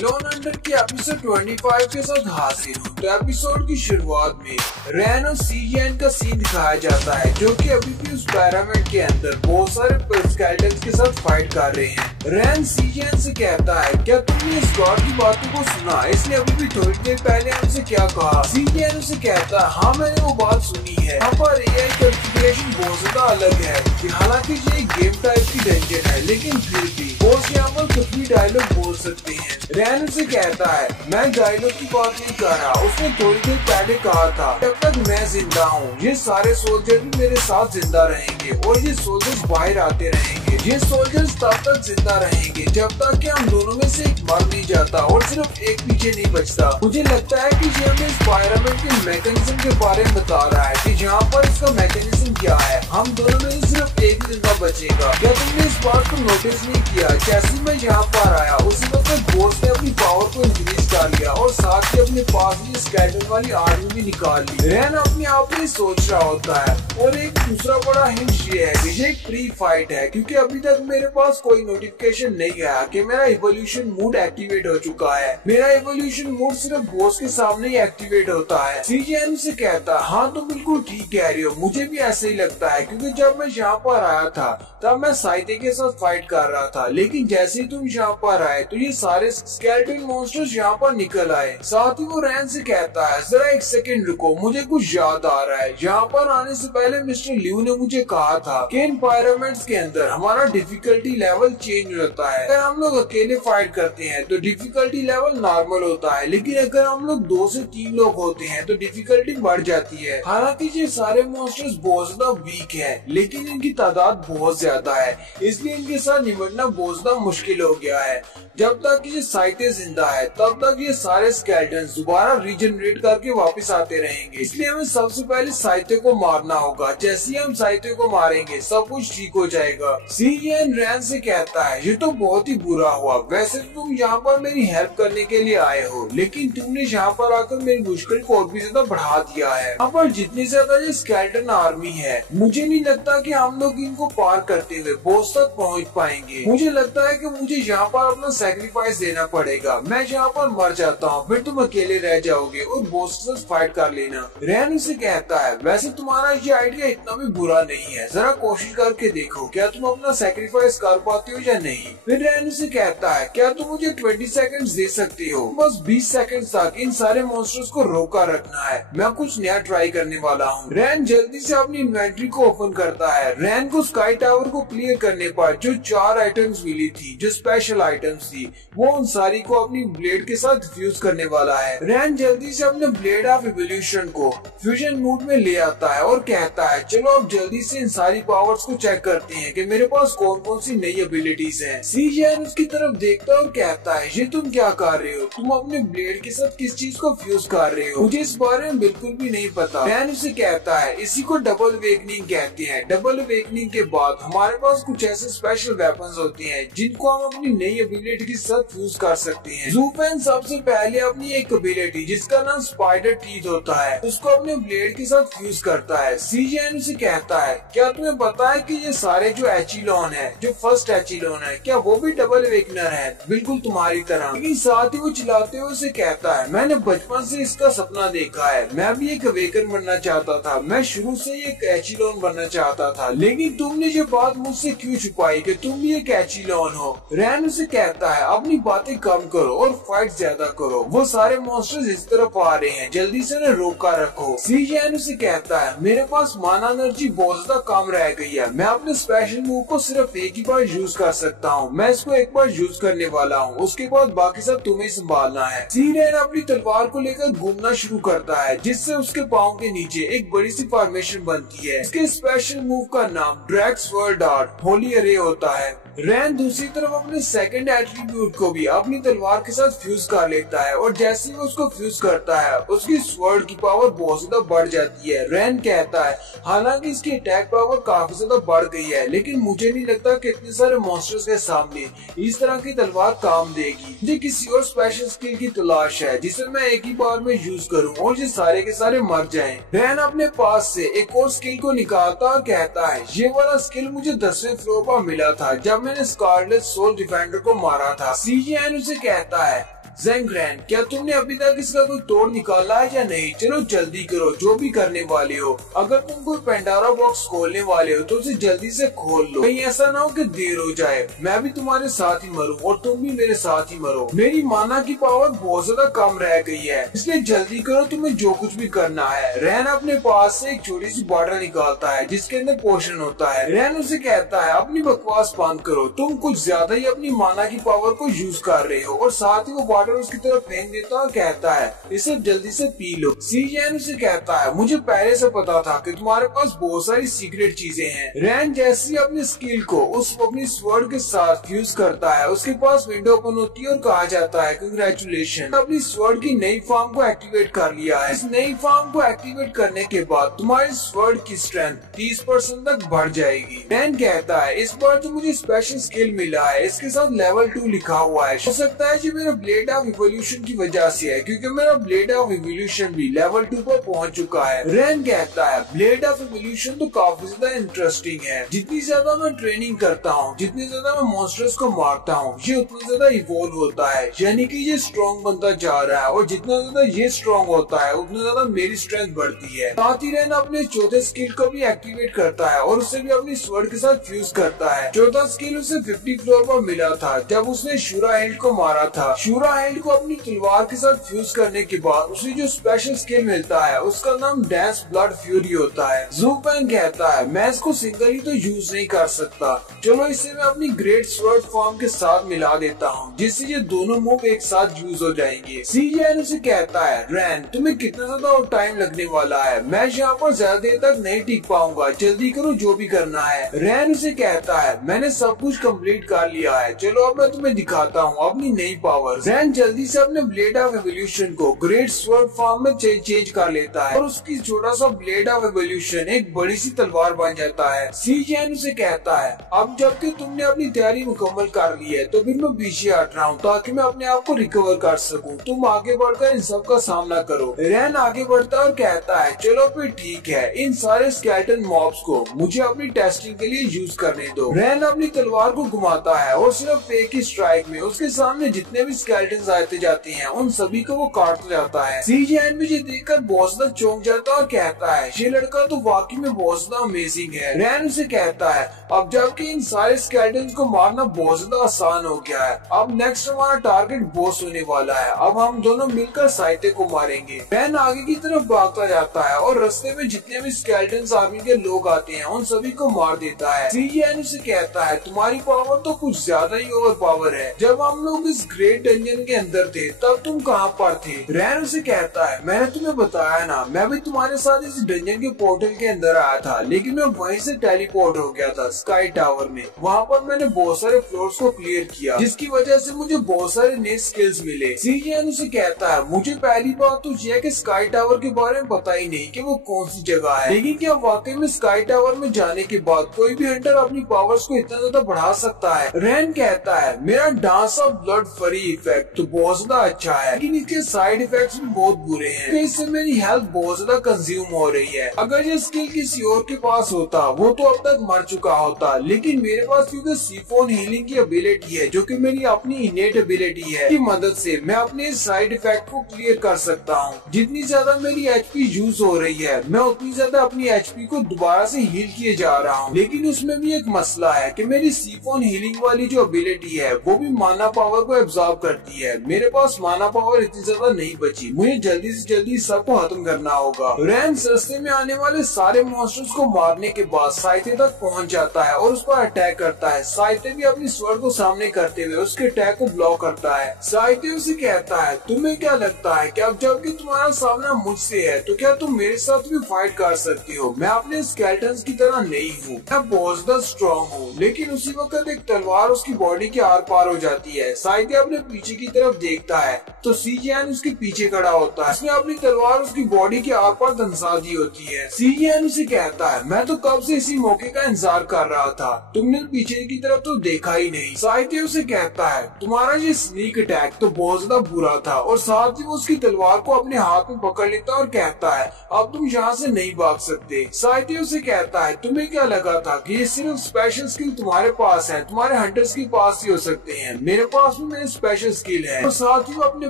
Loan under के episode 25 के साथ हाजिर हूँ। तो एपिसोड की शुरुआत में रैन और सीजीएन का सीन दिखाया जाता है, जो कि अभी भी उस पैरामिड के अंदर बहुत सारे स्केलेटन्स के साथ फाइट कर रहे हैं। रैन सीजीएन से कहता है, क्या तुमने इस गॉड की बातों को सुना? इसने अभी भी थोड़ी देर पहले हमसे क्या कहा? सीजीएन उसे कहता है, हाँ मैंने वो बात सुनी है। यहाँ पर एआई कॉन्फ़िगरेशन बहुत ज्यादा अलग है। हालांकि ये एक गेम टाइप की डंजन है, लेकिन फिर भी बॉस यहाँ पर कुछ भी डायलॉग बोल सकते हैं। रैन उसे कहता है, मैं डायलॉग की बात नहीं कर रहा। उसने थोड़ी देर पहले कहा था, जब तक मैं जिंदा हूँ ये सारे सोल्जर भी मेरे साथ जिंदा रहेंगे और ये सोल्जर्स बाहर आते रहेंगे। ये सोल्जर्स तब तक जिंदा रहेंगे जब तक कि हम दोनों में से एक मर नहीं जाता और सिर्फ एक पीछे नहीं बचता। मुझे लगता है कि ये हमें इस पैरामिड के मैकेनिज्म के बारे में बता रहा है कि यहाँ पर इसका मैकेनिज्म क्या है। हम दोनों में से सिर्फ एक जिंदा बचेगा। क्या तुमने इस बात को नोटिस नहीं किया? जैसे मैं यहाँ पर आया उसी वक्त बॉस ने अपनी पावर को इंक्रीज कर लिया और साथ ही अपने पास ही स्केलेटन वाली आर्मी भी निकाल ली। रैन अपने आप में सोच रहा होता है। और एक दूसरा बड़ा हिंट ये है कि ये एक प्री फाइट है, क्योंकि अभी तक मेरे पास कोई नोटिफिकेशन नहीं आया कि मेरा इवोल्यूशन मोड एक्टिवेट हो चुका है। मेरा इवोल्यूशन मोड सिर्फ बॉस के सामने ही एक्टिवेट होता है। सीजीएन से कहता है, हाँ तुम बिल्कुल ठीक कह रही हो, मुझे भी ऐसे ही लगता है, क्योंकि जब मैं यहाँ पर आया था तब मैं साइते के साथ फाइट कर रहा था, लेकिन जैसे ही तुम यहाँ पर आए तो ये सारे स्केलेटन मॉन्स्टर्स यहाँ पर निकल आए। साथ ही वो रैन से कहता है, जरा एक सेकंड रुको, मुझे कुछ याद आ रहा है। यहाँ पर आने से पहले मिस्टर लियू ने मुझे कहा था कि इन पैरामिड्स के अंदर हमारा डिफिकल्टी लेवल चेंज होता है। अगर हम लोग अकेले फाइट करते हैं तो डिफिकल्टी लेवल नॉर्मल होता है, लेकिन अगर हम लोग 2 से 3 लोग होते हैं तो डिफिकल्टी बढ़ जाती है। हालांकि ये सारे मॉन्स्टर्स बहुत ज्यादा वीक है, लेकिन इनकी तादाद बहुत ज्यादा है, इसलिए इनके साथ निपटना बहुत ज्यादा मुश्किल हो गया है। जब तक ये साइते जिंदा है तब तक ये सारे स्केलेटन्स दोबारा रीजनरेट करके वापस आते रहेंगे। इसलिए हमें सबसे पहले साइते को मारना होगा। जैसे ही हम साइते को मारेंगे सब कुछ ठीक हो जाएगा। सीजीएन रैन से कहता है, ये तो बहुत ही बुरा हुआ। वैसे तो तुम यहाँ पर मेरी हेल्प करने के लिए आए हो, लेकिन तुमने यहाँ पर आकर मेरी मुश्किल को और भी ज्यादा बढ़ा दिया है। यहाँ पर जितनी ज्यादा ये स्केलेटन आर्मी है, मुझे नहीं लगता कि हम लोग इनको पार करते हुए बॉस तक पहुँच पाएंगे। मुझे लगता है कि मुझे यहाँ पर अपना सैक्रिफाइस देना पड़ेगा। मैं यहाँ पर मर जाता हूँ, फिर तुम अकेले रह जाओगे और बॉस के साथ फाइट कर लेना। रैन उसे कहता है, वैसे तुम्हारा ये आइडिया इतना भी बुरा नहीं है, जरा कोशिश करके देखो क्या तुम अपना सैक्रिफाइस कर पाते हो या नहीं। फिर रैन उसे कहता है, क्या तुम मुझे 20 सेकंड्स दे सकती हो? बस 20 सेकंड्स तक इन सारे मॉन्स्टर्स को रोका रखना है, मैं कुछ नया ट्राई करने वाला हूँ। रैन जल्दी से अपनी इन्वेंट्री को ओपन करता है। रैन को स्काई टावर को क्लियर करने पर जो 4 आइटम्स मिली थी, जो स्पेशल आइटम्स थी, वो उन सारी को अपनी ब्लेड के साथ फ्यूज करने वाला है। रैन जल्दी से अपने ब्लेड ऑफ इवोल्यूशन को फ्यूजन मोड में ले आता है और कहता है, चलो अब जल्दी से इन सारी पावर्स को चेक करते हैं कि मेरे पास कौन कौन सी नई एबिलिटीज हैं। सीजीएन उसकी तरफ देखता है और कहता है, ये तुम क्या कर रहे हो? तुम अपने ब्लेड के साथ किस चीज को फ्यूज कर रहे हो? मुझे इस बारे में बिल्कुल भी नहीं पता। रैन उसे कहता है, इसी को डबल अवेकनिंग कहते हैं। डबल अवेकनिंग के बाद हमारे पास कुछ ऐसे स्पेशल वेपन्स होते हैं जिनको हम अपनी नई एबिलिटी के साथ फ्यूज कर सकते हैं। ज़ू फेन सबसे पहले अपनी एक एबिलिटी जिसका नाम स्पाइडर टीथ होता है उसको अपने ब्लेड के साथ फ्यूज करता है। सीजीएन उसे कहता है, क्या तुम्हें पता है कि ये सारे जो एचिलॉन है, जो फर्स्ट एचिलॉन है, क्या वो भी डबल अवेकनर है? बिल्कुल तुम्हारी तरह। लेकिन साथ ही वो चिल्लाते हुए उसे कहता है, मैंने बचपन से इसका सपना देखा है, मैं भी एक अवेकन बनना चाहता था। मैं शुरू से ही एक एचिलॉन बनना चाहता था, लेकिन तुमने ये बात मुझसे क्यों छुपाई कि तुम भी एक एचिलॉन हो? रैन उसे कहता है, अपनी बातें कम करो और फाइट ज्यादा करो। वो सारे मॉन्स्टर्स इस तरफ आ रहे हैं, जल्दी से उन्हें रोक कर रखो। सीजीएन उसे कहता है, मेरे पास माना एनर्जी बहुत ज्यादा कम रह गई है, मैं अपने स्पेशल मूव को सिर्फ एक ही बार यूज कर सकता हूँ। मैं इसको एक बार यूज करने वाला हूँ, उसके बाद बाकी सब तुम्हें संभालना है। सीजीएन अपनी तलवार को लेकर घूमना शुरू करता है, जिससे उसके पाँव के नीचे एक बड़ी सी फॉर्मेशन बनती है। इसके स्पेशल मूव का नाम ड्रैक्स वर्ल्ड आर्ट होली अरे होता है। रैन दूसरी तरफ अपने सेकंड एट्रीब्यूट को भी अपनी तलवार के साथ फ्यूज कर लेता है और जैसे ही वो उसको फ्यूज करता है उसकी स्वर्ड की पावर बहुत ज्यादा बढ़ जाती है। रैन कहता है, हालांकि इसकी अटैक पावर काफी ज्यादा बढ़ गई है, लेकिन मुझे नहीं लगता कि इतने सारे मॉन्स्टर्स के सामने इस तरह की तलवार काम देगी। मुझे किसी और स्पेशल स्किल की तलाश है जिसे मैं एक ही बार में यूज करूँ और ये सारे के सारे मर जाएं। रैन अपने पास से एक और स्किल को निकालता और कहता है, ये वाला स्किल मुझे 10वें फ्लोर पर मिला था जब मैंने स्कारलेट सोल डिफेंडर को मारा था। सीजीएन उसे कहता है, ज़ेंग रैन, क्या तुमने अभी तक इसका कोई तोड़ निकाला है या नहीं? चलो जल्दी करो जो भी करने वाले हो। अगर तुम कोई पेंडोरा बॉक्स खोलने वाले हो तो उसे जल्दी से खोल लो, कहीं ऐसा ना हो कि देर हो जाए। मैं भी तुम्हारे साथ ही मरूं और तुम भी मेरे साथ ही मरो। मेरी माना की पावर बहुत ज्यादा कम रह गई है, इसलिए जल्दी करो, तुम्हें जो कुछ भी करना है। रैन अपने पास से एक छोटी सी बॉटल निकालता है जिसके अंदर पोशन होता है। रैन उसे कहता है अपनी बकवास बंद करो, तुम कुछ ज्यादा ही अपनी माना की पावर को यूज कर रहे हो, और साथ ही वो बॉटल उसकी तरफ फेंक देता है और कहता है इसे जल्दी से पी लो। सीजन उसे कहता है मुझे पहले से पता था कि तुम्हारे पास बहुत सारी सीक्रेट चीजें हैं। रैन जैसे अपनी स्किल को उस अपनी स्वर्ड के साथ यूज करता है, उसके पास विंडो ओपन होती है और कहा जाता है कांग्रेचुलेशन, अपनी स्वर्ड की नई फॉर्म को एक्टिवेट कर लिया है। इस नई फॉर्म को एक्टिवेट करने के बाद तुम्हारी स्वर्ड की स्ट्रेंथ 30% तक बढ़ जाएगी। रैन कहता है इस बार जो मुझे स्पेशल स्किल मिला है इसके साथ लेवल 2 लिखा हुआ है, हो सकता है जी मेरा ब्लेड ऑफ इवोल्यूशन की वजह से है, क्योंकि मेरा ब्लेड ऑफ इवोल्यूशन भी लेवल 2 पर पहुंच चुका है। रैन कहता है ब्लेड ऑफ इवोल्यूशन तो काफी ज्यादा इंटरेस्टिंग है, जितनी ज्यादा मैं ट्रेनिंग करता हूँ, जितनी ज्यादा मैं मॉन्स्टर्स को मारता हूँ, ये उतना ज्यादा इवोल्व होता है, यानी कि ये स्ट्रॉन्ग बनता जा रहा है, और जितना ज्यादा ये स्ट्रॉन्ग होता है उतना ज्यादा मेरी स्ट्रेंथ बढ़ती है। साथ ही रैन अपने चौथे स्किल को भी एक्टिवेट करता है और उसे भी अपनी स्वर्ड के साथ फ्यूज करता है। चौथा स्किल उसे 50 फ्लोर पर मिला था जब उसने शूरा हेल्ड को मारा था। शूरा हेल्ड को अपनी तलवार के साथ फ्यूज करने के बाद उसे जो स्पेशल स्किल मिलता है उसका नाम डांस ब्लड फ्यूरी होता है। ज़ू फेंग कहता है मैं इसको सिंगल ही तो यूज नहीं कर सकता, चलो इसे मैं अपनी ग्रेट स्वर्ड फॉर्म के साथ मिला देता हूँ, जिससे ये दोनों मूव एक साथ यूज हो जाएंगे। सीजन उसे कहता है रैन तुम्हें कितना ज्यादा और टाइम लगने वाला है, मैं यहाँ पर ज्यादा देर तक नहीं टिक पाऊंगा, जल्दी करो जो भी करना है। रैन उसे कहता है मैंने सब कुछ कंप्लीट कर लिया है, चलो अब मैं तुम्हें दिखाता हूँ अपनी नई पावर। रैन जल्दी से अपने ब्लेड ऑफ एवोल्यूशन को ग्रेट स्वर्ड फॉर्म में चेंज कर लेता है और उसकी छोटा सा ब्लेड ऑफ एवोल्यूशन एक बड़ी सी तलवार बन जाता है। सीजन उसे कहता है अब जबकि तुमने अपनी तैयारी मुकम्मल कर ली है तो फिर मैं पीछे हट रहा हूँ ताकि मैं अपने आप को रिकवर कर सकूँ, तुम आगे बढ़कर इन सब का सामना करो। रैन आगे बढ़ता और कहता है चलो फिर ठीक है, इन सारे स्केलेटन मॉब्स को मुझे अपनी टेस्टिंग के लिए यूज करने दो। रैन अपनी तलवार को घुमाता है और सिर्फ एक ही स्ट्राइक में उसके सामने जितने भी स्केलेटन आते जाते हैं उन सभी को वो काटता जाता है। सीजन मुझे देखकर बहुत ज्यादा चौंक जाता है और कहता है ये लड़का तो वाकई में बहुत ज्यादा अमेजिंग है। रैन उसे कहता है अब जबकि इन सारे स्केलेटन को मारना बहुत ज्यादा आसान हो गया है, अब नेक्स्ट हमारा टारगेट बॉस होने वाला है, अब हम दोनों मिलकर साइते को मारेंगे। रैन आगे की तरफ भागता जाता है और रास्ते में जितने भी स्केलेटन आर्मी के लोग आते हैं उन सभी को मार देता है। सीजन उसे कहता है तुम्हारी पावर तो कुछ ज्यादा ही ओवर पावर है, जब हम लोग इस ग्रेट डंजन के अंदर थे तब तुम कहाँ पर थे? रैन उसे कहता है मैंने तुम्हें बताया ना, मैं भी तुम्हारे साथ इस डंजन के पोर्टल के अंदर आया था, लेकिन मैं वहीं से टेलीपोर्ट हो गया था स्काई टावर में। वहाँ पर मैंने बहुत सारे फ्लोर्स को क्लियर किया जिसकी वजह से मुझे बहुत सारे नए स्किल्स मिले। सीजन उसे कहता है मुझे पहली बात तो यह कि स्काई टावर के बारे में पता ही नहीं कि वो कौन सी जगह है, लेकिन क्या वाकई में स्काई टावर में जाने के बाद कोई भी हंटर अपनी पावर्स को इतना ज्यादा बढ़ा सकता है? रैन कहता है मेरा dance of blood free effect तो बहुत ज्यादा अच्छा है, लेकिन इसके साइड इफेक्ट्स भी बहुत बुरे हैं, इससे मेरी हेल्थ बहुत ज्यादा कंज्यूम हो रही है। अगर ये स्किल किसी और के पास होता वो तो अब तक मर चुका होता, लेकिन मेरे पास क्योंकि सीफोन हीलिंग की एबिलिटी है जो कि मेरी अपनी इनेट एबिलिटी है, की मदद से मैं अपने साइड इफेक्ट को क्लियर कर सकता हूँ। जितनी ज्यादा मेरी एचपी यूज हो रही है मैं उतनी ज्यादा अपनी एचपी को दोबारा से हील किए जा रहा हूँ, लेकिन उसमें भी एक मसला है कि मेरी सीफोन हीलिंग वाली जो एबिलिटी है वो भी माना पावर को एब्जॉर्ब करती है। मेरे पास माना पावर इतनी ज्यादा नहीं बची, मुझे जल्दी से जल्दी सबको खत्म करना होगा। रैन रास्ते में आने वाले सारे मॉन्स्टर्स को मारने के बाद साइते तक पहुंच जाता है और उस पर अटैक करता है। साइते भी अपनी स्वर्ड को सामने करते हुए उसके अटैक को ब्लॉक करता है। साइते उसे कहता है तुम्हें क्या लगता है कि अब जबकि तुम्हारा सामना मुझसे है तो क्या तुम मेरे साथ भी फाइट कर सकती हो? मैं अपने स्केलेटन्स की तरह नहीं हूँ, मैं बहुत ज्यादा स्ट्रॉन्ग हूँ। लेकिन उसी वक्त एक तलवार उसकी बॉडी के आर पार हो जाती है। साइते अपने पीछे की तरफ देखता है तो सीजन उसके पीछे खड़ा होता है, उसने अपनी तलवार उसकी बॉडी के आर पार धंसा दी होती है। सीजन उसे कहता है मैं तो कब से इसी मौके का इंतजार कर रहा था, तुमने पीछे की तरफ तो देखा ही नहीं। साइते उसे कहता है तुम्हारा ये स्नीक अटैक तो बहुत ज्यादा बुरा था, और साथ ही वो उसकी तलवार को अपने हाथ में पकड़ लेता और कहता है अब तुम यहाँ से नहीं भाग सकते। साइते उसे कहता है तुम्हें क्या लगा था कि ये सिर्फ स्पेशल स्किल तुम्हारे पास है, तुम्हारे हंटर्स के पास ही हो सकते हैं? मेरे पास भी मेरे स्पेशल स्किल है और साथ ही वो अपने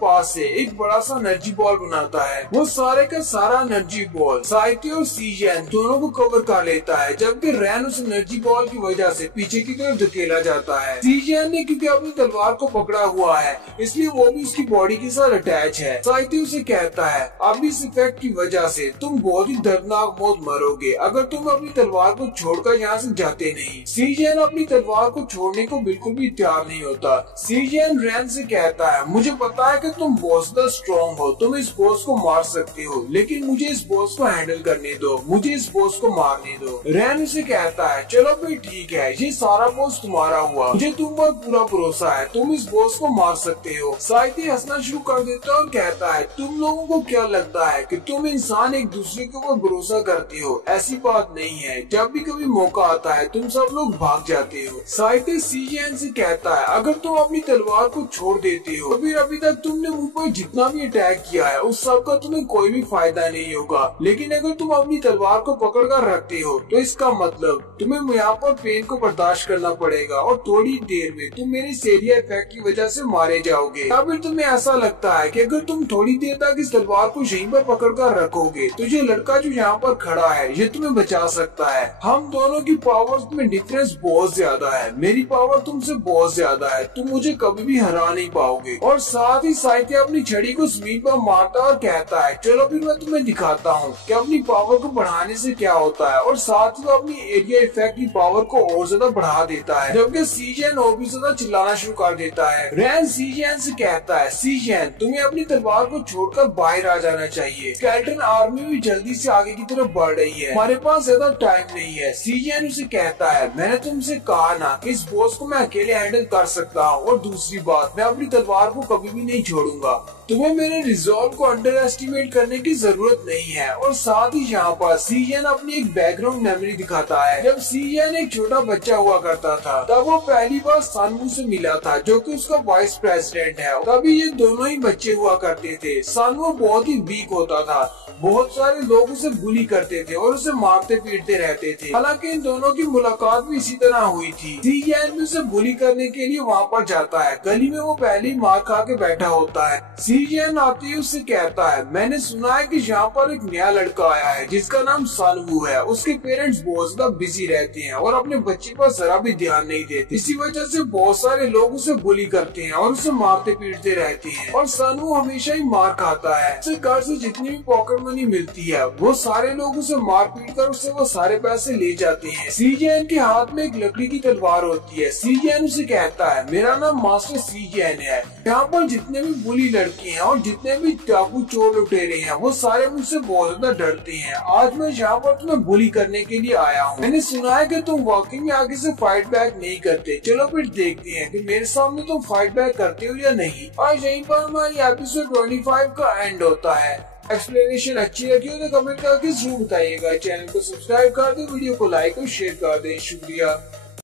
पास से एक बड़ा सा एनर्जी बॉल बनाता है। वो सारे का सारा एनर्जी बॉल साइटी और सीजन दोनों को कवर कर लेता है, जबकि रैन उस एनर्जी बॉल की वजह से पीछे की तरफ धकेला जाता है। सीजन ने क्योंकि अपनी तलवार को पकड़ा हुआ है इसलिए वो भी उसकी बॉडी के साथ अटैच है। साइटी उसे कहता है अब इस इफेक्ट की वजह से तुम बहुत ही दर्दनाक मौत मरोगे अगर तुम अपनी तलवार को छोड़कर यहाँ से जाते नहीं। सीजन अपनी तलवार को छोड़ने को बिल्कुल भी तैयार नहीं होता। सीजन रैन से कहता है मुझे पता है कि तुम बहुत ज्यादा स्ट्रॉन्ग हो, तुम इस बॉस को मार सकते हो, लेकिन मुझे इस बॉस को हैंडल करने दो, मुझे इस बॉस को मारने दो। रैन उसे कहता है चलो भाई ठीक है, ये सारा बॉस तुम्हारा हुआ, मुझे तुम पर पूरा भरोसा है, तुम इस बॉस को मार सकते हो। साइटी हंसना शुरू कर देता है और कहता है तुम लोगों को क्या लगता है कि तुम इंसान एक दूसरे के ऊपर भरोसा करते हो? ऐसी बात नहीं है, जब भी कभी मौका आता है तुम सब लोग भाग जाते हो। साइटी सीजन से कहता है अगर तुम अपनी तलवार को छोड़ देते हो तो फिर अभी तक तुमने मुझ पर जितना भी अटैक किया है उस सब का तुम्हें कोई भी फायदा नहीं होगा, लेकिन अगर तुम अपनी तलवार को पकड़ कर रखते हो तो इसका मतलब तुम्हें यहाँ पर पेन को बर्दाश्त करना पड़ेगा और थोड़ी देर में तुम मेरे सेरिया इफेक्ट की वजह से मारे जाओगे। या फिर तुम्हें ऐसा लगता है कि अगर तुम थोड़ी देर तक इस तलवार को यहीं पर पकड़ कर रखोगे तो ये लड़का जो यहाँ पर खड़ा है ये तुम्हें बचा सकता है। हम दोनों की पावर्स में डिफरेंस बहुत ज्यादा है, मेरी पावर तुमसे बहुत ज्यादा है, तुम मुझे कभी भी हरा नहीं पाओगे। और साथ ही साइटी अपनी छड़ी को जमीन पर मारता और कहता है चलो फिर मैं तुम्हें दिखाता हूँ कि अपनी पावर को बढ़ाने से क्या होता है, और साथ ही वो अपनी एरिया इफेक्ट की पावर को और ज्यादा बढ़ा देता है, जबकि सीजन और भी ज्यादा चिल्लाना शुरू कर देता है। रैन सीजन से कहता है सीजन तुम्हें अपनी तलवार को छोड़कर बाहर आ जाना चाहिए, स्केलेटन आर्मी भी जल्दी से आगे की तरफ बढ़ रही है, हमारे पास ज्यादा टाइम नहीं है। सीजन उसे कहता है मैंने तुमसे कहा ना कि इस बॉस को मैं अकेले हैंडल कर सकता हूँ, और दूसरी बात मैं अपनी तलवार को कभी भी नहीं छोड़ूंगा, तुम्हें मेरे रिजॉल्व को अंडर एस्टिमेट करने की जरूरत नहीं है। और साथ ही यहाँ पर सीजन अपनी एक बैकग्राउंड मेमोरी दिखाता है। जब सीजन एक छोटा बच्चा हुआ करता था तब वो पहली बार सानवू से मिला था जो कि उसका वाइस प्रेसिडेंट है। तभी ये दोनों ही बच्चे हुआ करते थे। सानवू बहुत ही वीक होता था, बहुत सारे लोग उसे बुली करते थे और उसे मारते पीटते रहते थे। हालांकि इन दोनों की मुलाकात भी इसी तरह हुई थी। सीजन भी उसे बुली करने के लिए वहाँ पर जाता है। गली में वो पहली मार खा के बैठा होता है। सीजन आते ही उससे कहता है मैंने सुना है कि यहाँ पर एक नया लड़का आया है जिसका नाम सानवू है, उसके पेरेंट्स बहुत ज्यादा बिजी रहते हैं और अपने बच्चे पर जरा भी ध्यान नहीं देते, इसी वजह से बहुत सारे लोग उसे बुली करते हैं और उसे मारते पीटते रहते हैं, और सानवू हमेशा ही मार खाता है। उसे घर से जितनी भी पॉकेट मनी मिलती है वो सारे लोग उसे मार पीट कर उससे वो सारे पैसे ले जाते हैं। सीजन के हाथ में एक लकड़ी की तलवार होती है। सीजन उसे कहता है मेरा नाम मास्टर सीजन है, यहाँ पर जितने भी बुली लड़के हैं और जितने भी डाकू चोर लुटेरे हैं वो सारे मुझसे बहुत ज्यादा डरते हैं। आज मैं यहाँ पर तुम्हें बुली करने के लिए आया हूँ। मैंने सुना है कि तुम वाकई में आगे से फाइट बैक नहीं करते, चलो फिर देखते हैं कि मेरे सामने तुम फाइट बैक करते हो या नहीं। और यहीं पर हमारी एपिसोड 25 का एंड होता है। एक्सप्लेनेशन अच्छी लगी हो तो कमेंट करके जरूर बताइएगा। चैनल को सब्सक्राइब कर दे, वीडियो को लाइक और शेयर कर दे। शुक्रिया।